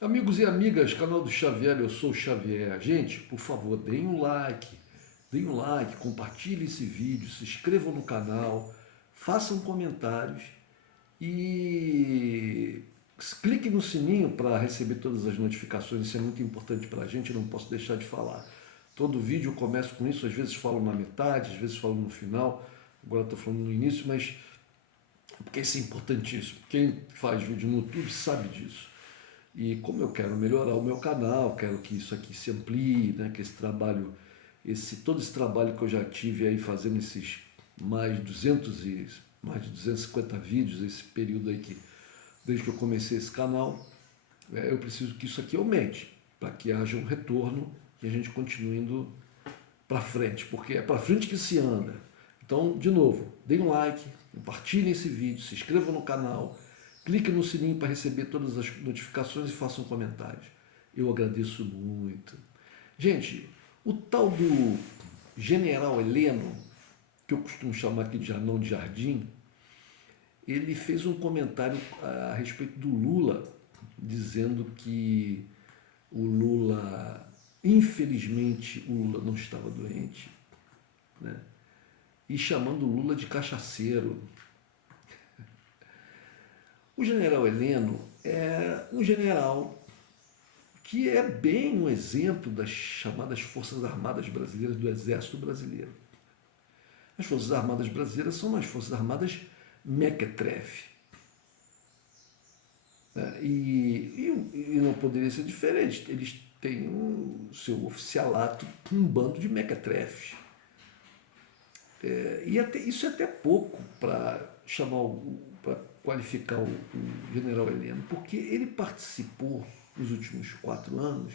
Amigos e amigas, canal do Xavier, eu sou o Xavier. Gente, por favor, deem um like, compartilhem esse vídeo, se inscrevam no canal, façam comentários e clique no sininho para receber todas as notificações. Isso é muito importante para a gente, eu não posso deixar de falar. Todo vídeo eu começo com isso, às vezes falo na metade, às vezes falo no final, agora estou falando no início, mas porque isso é importantíssimo. Quem faz vídeo no YouTube sabe disso. E como eu quero melhorar o meu canal, quero que isso aqui se amplie, né, que esse trabalho, todo esse trabalho que eu já tive aí fazendo esses mais de 250 vídeos, esse período aí que, desde que eu comecei esse canal, eu preciso que isso aqui aumente, para que haja um retorno e a gente continue indo para frente, porque é para frente que se anda. Então, de novo, deem um like, compartilhem esse vídeo, se inscrevam no canal, clique no sininho para receber todas as notificações e façam comentários. Eu agradeço muito. Gente, o tal do General Heleno, que eu costumo chamar aqui de anão de jardim, ele fez um comentário a respeito do Lula, dizendo que o Lula, infelizmente, o Lula não estava doente, né? E chamando o Lula de cachaceiro. O general Heleno é um general que é bem um exemplo das chamadas Forças Armadas Brasileiras, do Exército Brasileiro. As Forças Armadas Brasileiras são umas Forças Armadas mequetrefe. Né? E não poderia ser diferente. Eles têm o seu oficialato, um bando de mequetrefes. Isso é até pouco para para qualificar o general Heleno, porque ele participou nos últimos 4 anos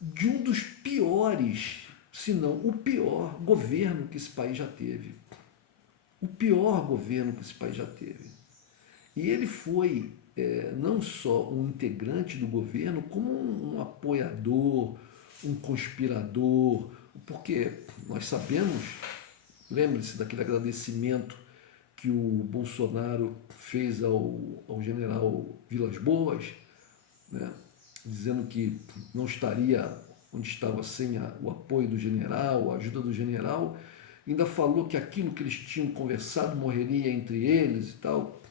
de um dos piores, se não o pior governo que esse país já teve. O pior governo que esse país já teve. E ele foi não só um integrante do governo, como um apoiador, um conspirador, porque nós sabemos, lembre-se daquele agradecimento que o Bolsonaro fez ao general Vilas Boas, né, dizendo que não estaria onde estava sem o apoio do general, a ajuda do general, ainda falou que aquilo que eles tinham conversado morreria entre eles e tal.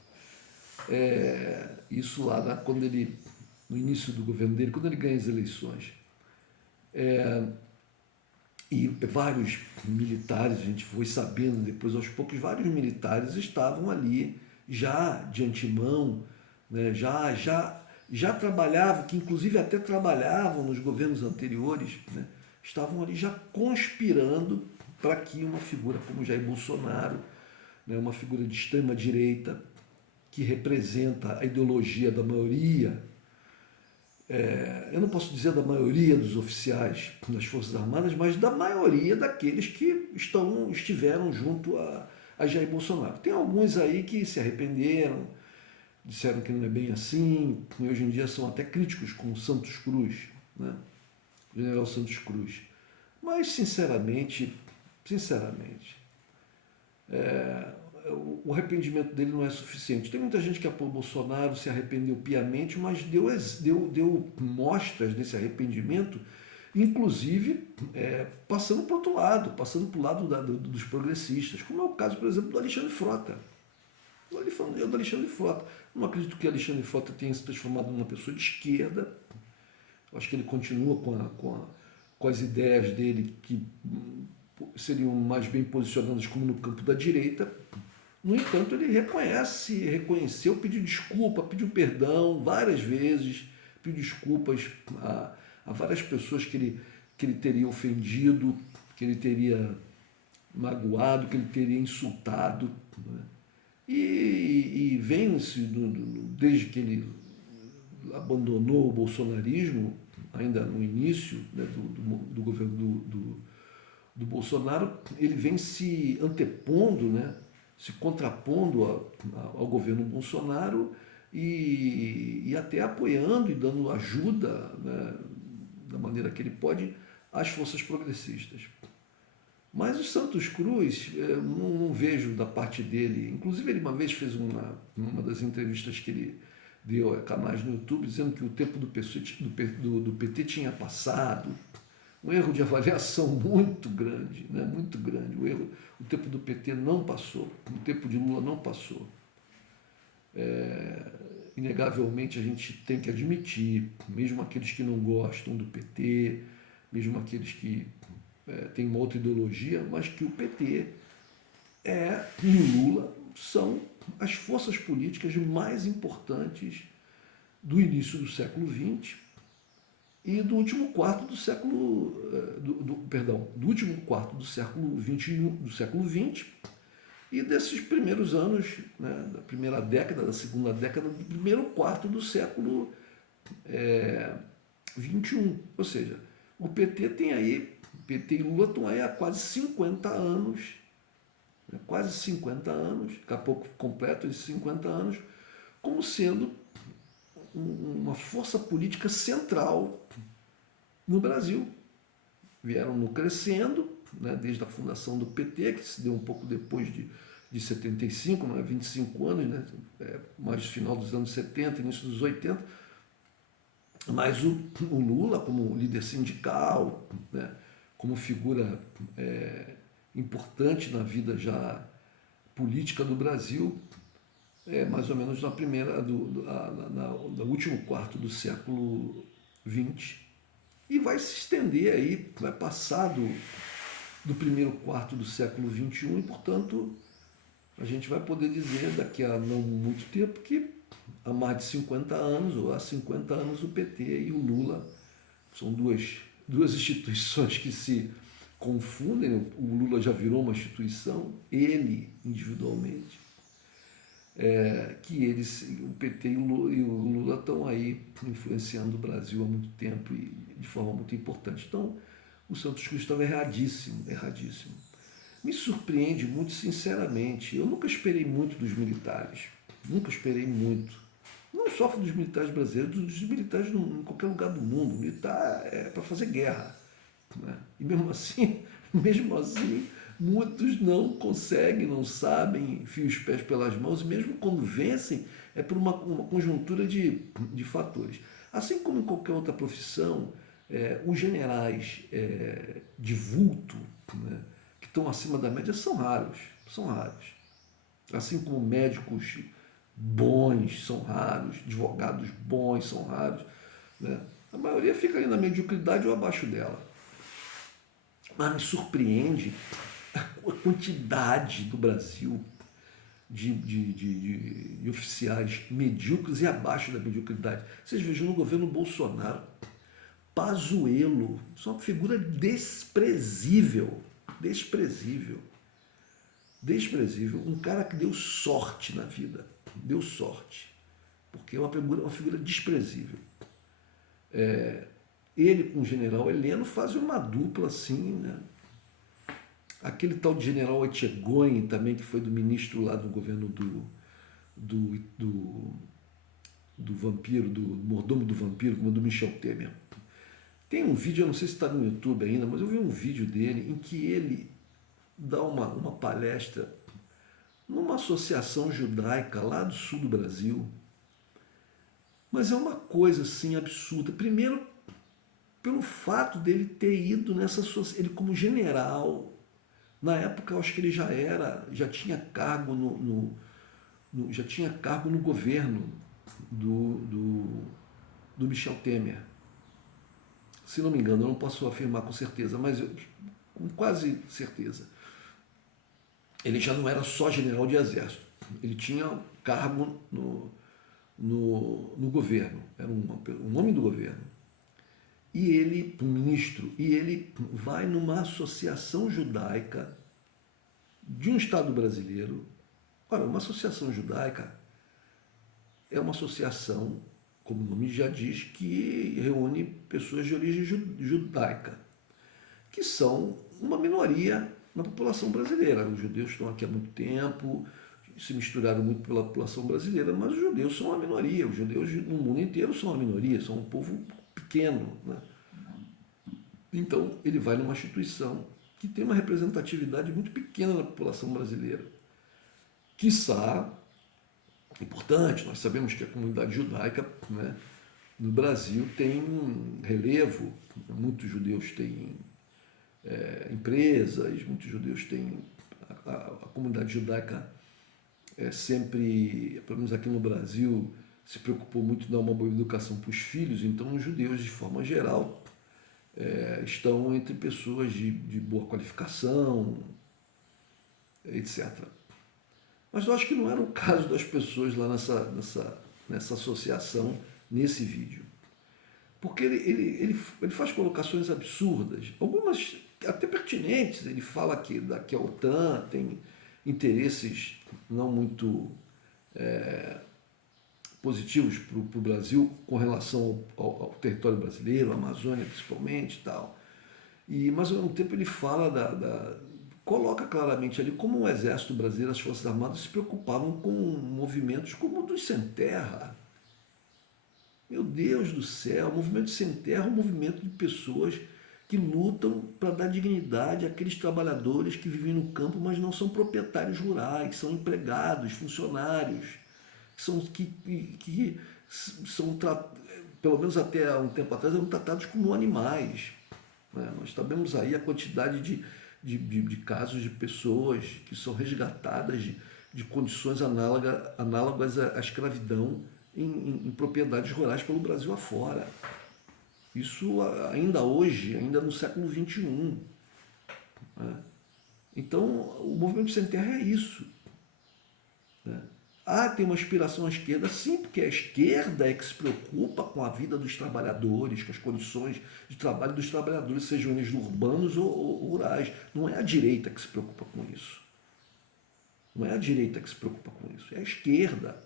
Isso lá quando ele, no início do governo dele, quando ele ganha as eleições. E vários militares, a gente foi sabendo depois aos poucos, vários militares estavam ali já de antemão, né, já trabalhavam, que inclusive até trabalhavam nos governos anteriores, né, estavam ali já conspirando para que uma figura como Jair Bolsonaro, né, uma figura de extrema direita, que representa a ideologia da maioria, eu não posso dizer da maioria dos oficiais das Forças Armadas, mas da maioria daqueles que estiveram junto a Jair Bolsonaro. Tem alguns aí que se arrependeram, disseram que não é bem assim, e hoje em dia são até críticos com o Santos Cruz, né? O general Santos Cruz. Mas, sinceramente, o arrependimento dele não é suficiente. Tem muita gente que apoia o Bolsonaro, se arrependeu piamente, mas deu mostras desse arrependimento, inclusive passando para o outro lado, passando para o lado dos progressistas, como é o caso, por exemplo, do Alexandre Frota. Eu do Alexandre Frota. Não acredito que Alexandre Frota tenha se transformado numa pessoa de esquerda. Eu acho que ele continua com as ideias dele que seriam mais bem posicionadas como no campo da direita. No entanto, ele reconheceu, pediu desculpa, pediu perdão várias vezes, pediu desculpas a várias pessoas que ele teria ofendido, que ele teria magoado, que ele teria insultado. Né? E vem-se, desde que ele abandonou o bolsonarismo, ainda no início, né, do governo do Bolsonaro, ele vem se antepondo, né, se contrapondo ao governo Bolsonaro e até apoiando e dando ajuda, né, da maneira que ele pode às forças progressistas. Mas o Santos Cruz, não vejo da parte dele, inclusive ele uma vez fez uma das entrevistas que ele deu canais no YouTube dizendo que o tempo do PT tinha passado. Um erro de avaliação muito grande, né? Muito grande. O tempo do PT não passou, o tempo de Lula não passou. Inegavelmente a gente tem que admitir, mesmo aqueles que não gostam do PT, mesmo aqueles que têm uma outra ideologia, mas que o PT e o Lula são as forças políticas mais importantes do início do século XX e do último quarto do século, do último quarto do século XX e desses primeiros anos, né, da primeira década, da segunda década, do primeiro quarto do século XXI. Ou seja, o PT e Lula estão aí há quase 50 anos, né, quase 50 anos, daqui a pouco completo esses 50 anos, como sendo uma força política central no Brasil. Vieram no crescendo, né, desde a fundação do PT, que se deu um pouco depois de 75, né, 25 anos, né, mais final dos anos 70, início dos 80, mas o Lula, como líder sindical, né, como figura importante na vida já política do Brasil, mais ou menos no último quarto do século XX, e vai se estender aí, vai passar do primeiro quarto do século XXI, e, portanto, a gente vai poder dizer daqui a não muito tempo que há mais de 50 anos, ou há 50 anos, o PT e o Lula são duas instituições que se confundem. O Lula já virou uma instituição, ele individualmente, o PT e o Lula estão aí influenciando o Brasil há muito tempo e de forma muito importante. Então, o Santos Cruz estava erradíssimo, erradíssimo. Me surpreende muito, sinceramente. Eu nunca esperei muito dos militares, nunca esperei muito. Não só dos militares brasileiros, dos militares em qualquer lugar do mundo. O militar é para fazer guerra, né? E mesmo assim, muitos não conseguem, não sabem, enfiam os pés pelas mãos, e mesmo quando vencem, é por uma conjuntura de fatores. Assim como em qualquer outra profissão, os generais de vulto, né, que estão acima da média, são raros, são raros. Assim como médicos bons são raros, advogados bons são raros, né? A maioria fica ali na mediocridade ou abaixo dela. Mas me surpreende a quantidade do Brasil de oficiais medíocres e abaixo da mediocridade. Vocês vejam no governo Bolsonaro, Pazuello, isso é uma figura desprezível, desprezível, desprezível. Um cara que deu sorte na vida, deu sorte, porque é uma figura desprezível. Ele com o general Heleno fazem uma dupla assim, né? Aquele tal de general Etchegoni também, que foi do ministro lá do governo do vampiro, do mordomo do vampiro, como do Michel Temer. Tem um vídeo, eu não sei se está no YouTube ainda, mas eu vi um vídeo dele em que ele dá uma palestra numa associação judaica lá do sul do Brasil. Mas é uma coisa assim absurda. Primeiro, pelo fato dele ter ido nessa associação, ele como general. Na época, eu acho que ele já tinha cargo já tinha cargo no governo do Michel Temer. Se não me engano, eu não posso afirmar com certeza, mas com quase certeza. Ele já não era só general de exército, ele tinha cargo no governo, era um homem do governo. E ele, um ministro, e ele vai numa associação judaica de um Estado brasileiro. Ora, uma associação judaica é uma associação, como o nome já diz, que reúne pessoas de origem judaica, que são uma minoria na população brasileira. Os judeus estão aqui há muito tempo, se misturaram muito pela população brasileira, mas os judeus são uma minoria. Os judeus no mundo inteiro são uma minoria, são um povo pequeno, né? Então, ele vai numa instituição que tem uma representatividade muito pequena na população brasileira. Quiçá importante. Nós sabemos que a comunidade judaica, né, no Brasil tem um relevo, muitos judeus têm empresas, muitos judeus têm. A comunidade judaica sempre, pelo menos aqui no Brasil, se preocupou muito em dar uma boa educação para os filhos, então os judeus, de forma geral, estão entre pessoas de boa qualificação, etc. Mas eu acho que não era o caso das pessoas lá nessa associação, nesse vídeo. Porque ele faz colocações absurdas, algumas até pertinentes. Ele fala que a OTAN tem interesses não muito positivos para o Brasil com relação ao território brasileiro, a Amazônia principalmente e tal. Mas ao mesmo tempo ele fala coloca claramente ali como o Exército Brasileiro, as Forças Armadas se preocupavam com movimentos como o dos Sem Terra. Meu Deus do céu, o movimento Sem Terra é um movimento de pessoas que lutam para dar dignidade àqueles trabalhadores que vivem no campo, mas não são proprietários rurais, são empregados, funcionários, que são, pelo menos até um tempo atrás, eram tratados como animais. Né? Nós sabemos aí a quantidade de casos de pessoas que são resgatadas de condições análogas à escravidão em propriedades rurais pelo Brasil afora. Isso ainda hoje, ainda no século XXI. Né? Então, o movimento Sem Terra é isso. Né? Tem uma aspiração à esquerda, sim, porque a esquerda é que se preocupa com a vida dos trabalhadores, com as condições de trabalho dos trabalhadores, sejam eles urbanos ou rurais. Não é a direita que se preocupa com isso. Não é a direita que se preocupa com isso, é a esquerda.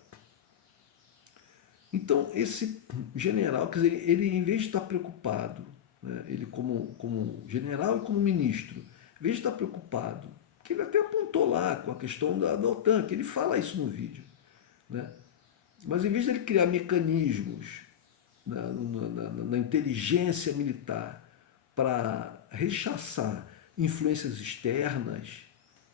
Então, esse general, quer dizer, ele em vez de estar preocupado, né, ele como general e como ministro, em vez de estar preocupado, que ele até apontou lá com a questão da OTAN, que ele fala isso no vídeo, né? Mas em vez de ele criar mecanismos na inteligência militar para rechaçar influências externas,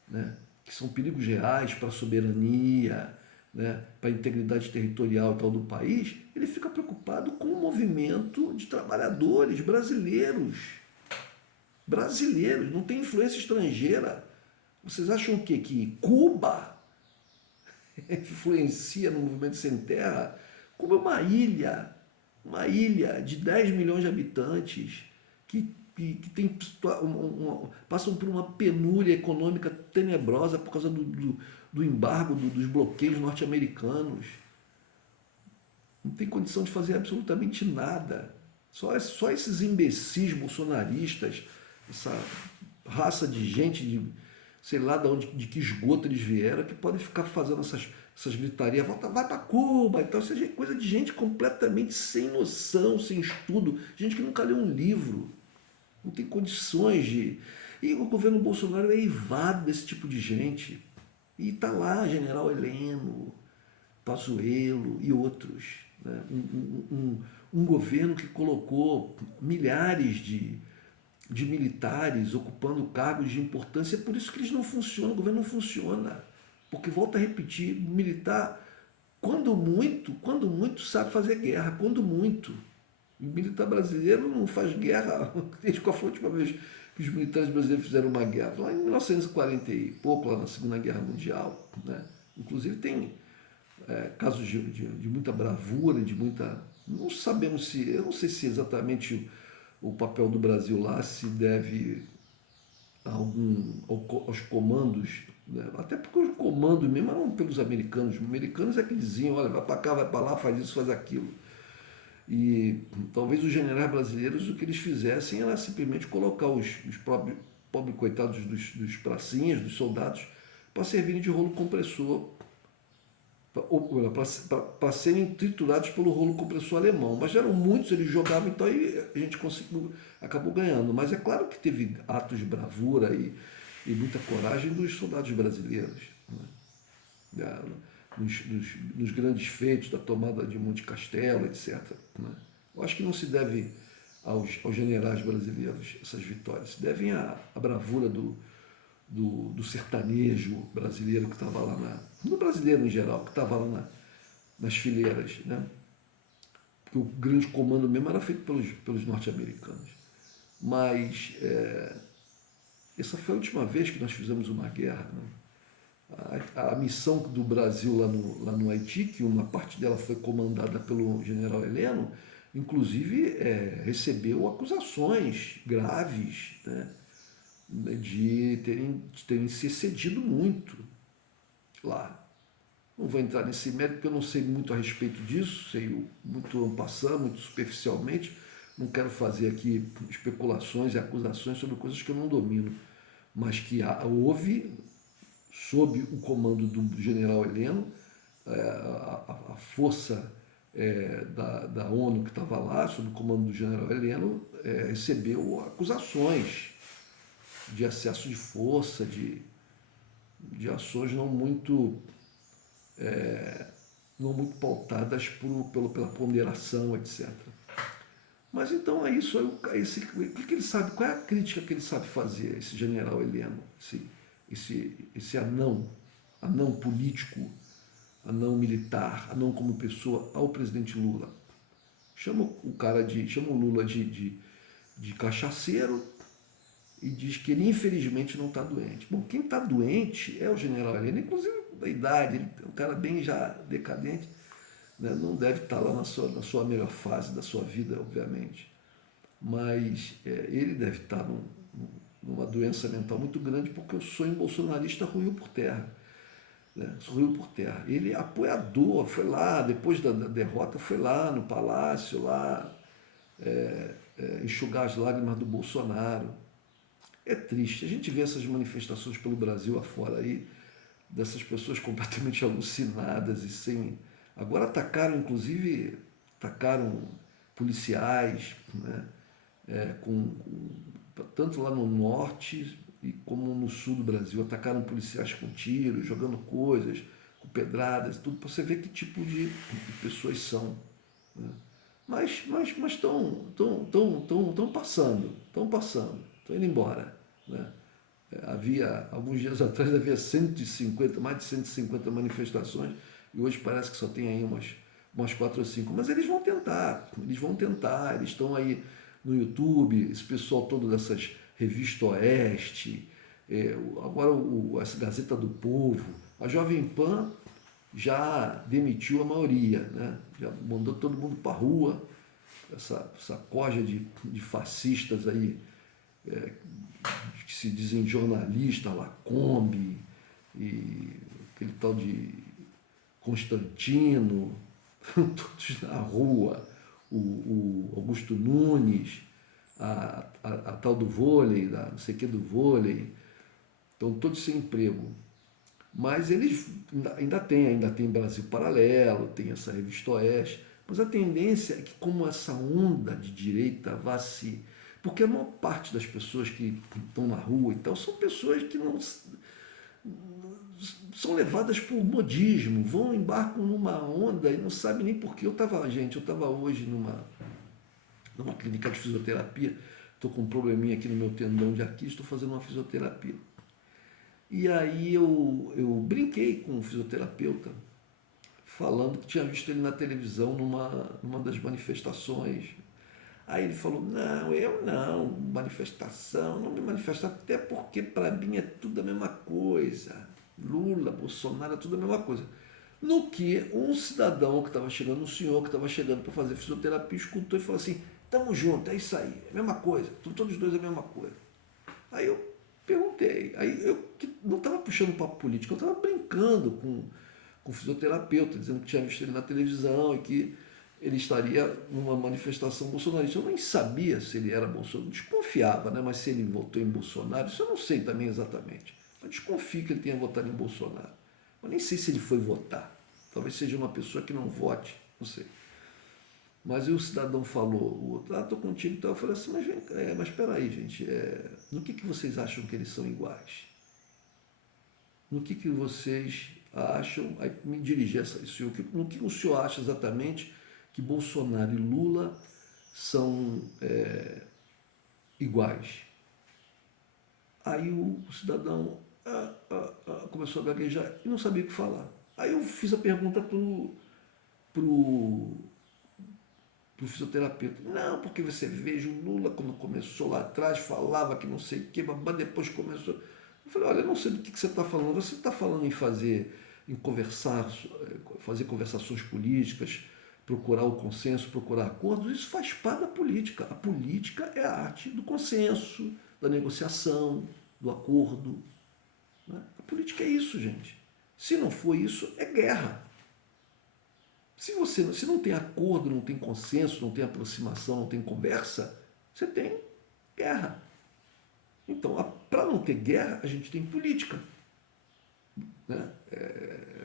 né, que são perigos reais para a soberania, né, para a integridade territorial e tal do país, ele fica preocupado com o movimento de trabalhadores brasileiros. Brasileiros, não tem influência estrangeira. Vocês acham o quê? Que Cuba influencia no movimento Sem Terra? Cuba é uma ilha de 10 milhões de habitantes que tem, passam por uma penúria econômica tenebrosa por causa do embargo, dos bloqueios norte-americanos. Não tem condição de fazer absolutamente nada. Só esses imbecis bolsonaristas, essa raça de gente, sei lá de que esgoto eles vieram, que podem ficar fazendo essas gritarias, vai para Cuba e tal. Isso é coisa de gente completamente sem noção, sem estudo, gente que nunca leu um livro. Não tem condições de... E o governo Bolsonaro é eivado desse tipo de gente. E está lá General Heleno, Pazuello e outros. Né? Um governo que colocou milhares de militares ocupando cargos de importância. É por isso que eles não funcionam, o governo não funciona. Porque, volto a repetir, militar, quando muito, sabe fazer guerra, quando muito. O militar brasileiro não faz guerra. Desde qual foi a última vez que os militares brasileiros fizeram uma guerra? Lá em 1940 e pouco, lá na Segunda Guerra Mundial. Né? Inclusive tem casos de muita bravura, de muita... Não sabemos se... Eu não sei se exatamente o papel do Brasil lá se deve aos comandos, né? Até porque os comandos mesmo eram pelos americanos. Os americanos é que diziam, olha, vai para cá, vai para lá, faz isso, faz aquilo. E talvez os generais brasileiros, o que eles fizessem era simplesmente colocar os pobres coitados dos pracinhas, dos soldados, para servirem de rolo compressor, para serem triturados pelo rolo compressor alemão. Mas eram muitos, eles jogavam, então e a gente acabou ganhando. Mas é claro que teve atos de bravura e muita coragem dos soldados brasileiros, né? Nos grandes feitos da tomada de Monte Castelo, etc. Né? Eu acho que não se deve aos generais brasileiros essas vitórias, se devem à bravura do sertanejo brasileiro que estava lá no brasileiro em geral, que estava lá nas fileiras, né? Porque o grande comando mesmo era feito pelos norte-americanos. Mas essa foi a última vez que nós fizemos uma guerra, né? A missão do Brasil lá no Haiti, que uma parte dela foi comandada pelo general Heleno, inclusive recebeu acusações graves, né, de terem se excedido muito lá. Não vou entrar nesse mérito porque eu não sei muito a respeito disso, sei muito en passant, muito superficialmente. Não quero fazer aqui especulações e acusações sobre coisas que eu não domino, mas que houve, sob o comando do general Heleno, a força da ONU que estava lá, sob o comando do general Heleno, recebeu acusações de excesso de força, de ações não muito pautadas pela ponderação, etc. Mas então é isso. O que ele sabe? Qual é a crítica que ele sabe fazer, esse general Heleno, esse anão político, anão militar, anão como pessoa, ao presidente Lula? Chama o Lula de cachaceiro e diz que ele infelizmente não está doente. Bom, quem está doente é o general Heleno, inclusive da idade, ele é um cara bem já decadente, né? Não deve estar lá na sua melhor fase da sua vida, obviamente, mas ele deve estar numa doença mental muito grande, porque o sonho bolsonarista ruiu por terra. Né? Ruiu por terra. Ele, apoiador, foi lá, depois da derrota, foi lá no palácio, lá enxugar as lágrimas do Bolsonaro. É triste. A gente vê essas manifestações pelo Brasil afora aí, dessas pessoas completamente alucinadas e sem. Agora atacaram policiais, né? Tanto lá no norte como no sul do Brasil, atacaram policiais com tiros, jogando coisas, com pedradas, tudo, para você ver que tipo de pessoas são. Né? Mas estão passando, estão indo embora. Né? Alguns dias atrás havia 150, mais de 150 manifestações, e hoje parece que só tem aí umas 4 ou 5. Mas eles vão tentar, eles estão aí no YouTube, esse pessoal todo dessas revistas Oeste, agora essa Gazeta do Povo, a Jovem Pan já demitiu a maioria, né? Já mandou todo mundo para a rua, essa corja de fascistas aí, que se dizem jornalistas, Lacombe, e aquele tal de Constantino, todos na rua, o Augusto Nunes, a tal do vôlei, não sei o que do vôlei, estão todos sem emprego. Mas eles ainda tem Brasil Paralelo, tem essa Revista Oeste, mas a tendência é que, como essa onda de direita vá se. Porque a maior parte das pessoas que estão na rua e tal são pessoas que não são levadas por modismo, embarcam numa onda e não sabem nem por quê. Eu estava hoje numa clínica de fisioterapia, estou com um probleminha aqui no meu tendão de Aquiles, estou fazendo uma fisioterapia. E aí eu brinquei com o fisioterapeuta, falando que tinha visto ele na televisão numa das manifestações. Aí ele falou, não, eu não, manifestação, não me manifestar, até porque para mim é tudo a mesma coisa. Lula, Bolsonaro, é tudo a mesma coisa. No que um cidadão que estava chegando, um senhor que estava chegando para fazer fisioterapia, escutou e falou assim, tamo junto, é isso aí, é a mesma coisa, todos dois é a mesma coisa. Aí eu perguntei, aí eu que não estava puxando papo político, eu estava brincando com o fisioterapeuta, dizendo que tinha visto ele na televisão e que ele estaria numa manifestação bolsonarista. Eu nem sabia se ele era Bolsonaro, desconfiava, né? Mas se ele votou em Bolsonaro, isso eu não sei também exatamente. Eu desconfio que ele tenha votado em Bolsonaro. Eu nem sei se ele foi votar. Talvez seja uma pessoa que não vote, não sei. Mas aí o cidadão falou, o outro, estou contigo, então eu falei assim, mas espera aí, gente, no que vocês acham que eles são iguais? No que vocês acham, aí me dirigi a isso, no que o senhor acha exatamente que Bolsonaro e Lula são iguais? Aí o cidadão começou a gaguejar e não sabia o que falar. Aí eu fiz a pergunta pro fisioterapeuta. Não, porque você veja o Lula, quando começou lá atrás, falava que não sei o que, mas depois começou. Eu falei, olha, eu não sei do que você está falando. Você está falando em conversar, fazer conversações políticas, procurar o consenso, procurar acordos. Isso faz parte da política. A política é a arte do consenso, da negociação, do acordo. Né? A política é isso, gente. Se não for isso, é guerra. Se não tem acordo, não tem consenso, não tem aproximação, não tem conversa, você tem guerra. Então, para não ter guerra, a gente tem política. Né?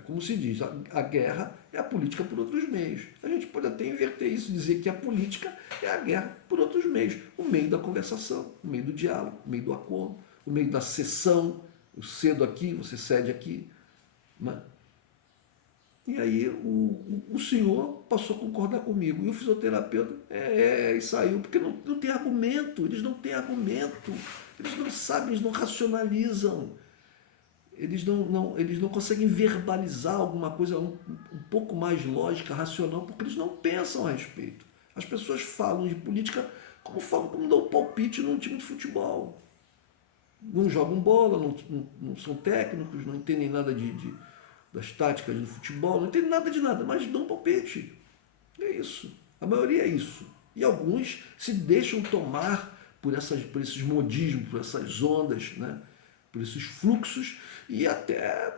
Como se diz, a guerra é a política por outros meios. A gente pode até inverter isso, dizer que a política é a guerra por outros meios. O meio da conversação, o meio do diálogo, o meio do acordo, o meio da cessão. Eu cedo aqui, você cede aqui. Né? E aí o senhor passou a concordar comigo. E o fisioterapeuta e saiu, porque não tem argumento, eles não têm argumento, eles não sabem, eles não racionalizam, eles não conseguem verbalizar alguma coisa um pouco mais lógica, racional, porque eles não pensam a respeito. As pessoas falam de política como dão palpite num time de futebol. Não jogam bola, não são técnicos, não entendem nada das táticas do futebol, não entendem nada de nada, mas dão palpite. É isso. A maioria é isso. E alguns se deixam tomar por esses modismos, por essas ondas, né? Por esses fluxos e até,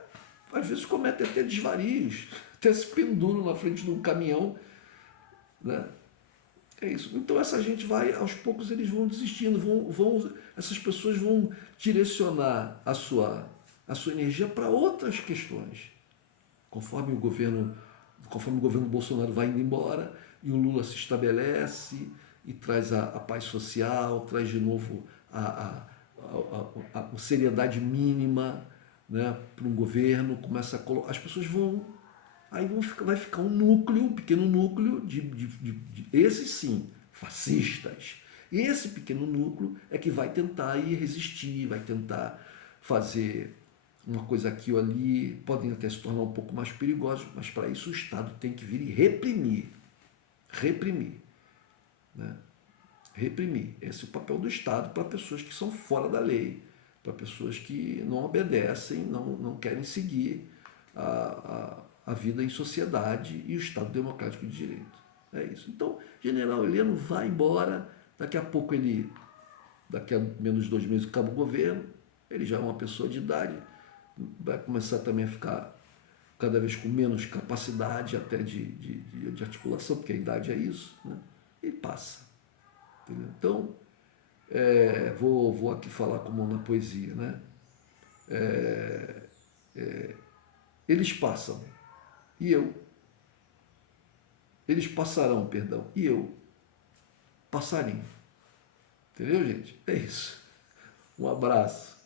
às vezes, cometem até desvarios, até se penduram na frente de um caminhão. Né? É isso. Então essa gente vai, aos poucos eles vão desistindo, essas pessoas vão direcionar a sua energia para outras questões. Conforme o governo Bolsonaro vai indo embora e o Lula se estabelece e traz a paz social, traz de novo a seriedade mínima, né, para um governo, começa a colocar, as pessoas vai ficar um pequeno núcleo de esses sim, fascistas. Esse pequeno núcleo é que vai tentar ir resistir, vai tentar fazer uma coisa aqui ou ali, podem até se tornar um pouco mais perigosos, mas para isso o Estado tem que vir e reprimir. Reprimir. Né? Reprimir. Esse é o papel do Estado para pessoas que são fora da lei, para pessoas que não obedecem, não querem seguir a vida em sociedade e o Estado democrático de direito. É isso. Então, General Heleno vai embora, daqui a pouco daqui a menos de 2 meses acaba o governo, ele já é uma pessoa de idade, vai começar também a ficar cada vez com menos capacidade até de articulação, porque a idade é isso, né? E passa. Entendeu? Então, vou aqui falar como na poesia, né? Eles passam, e eu. Eles passarão, perdão, e eu passarinho. Entendeu, gente? É isso. Um abraço.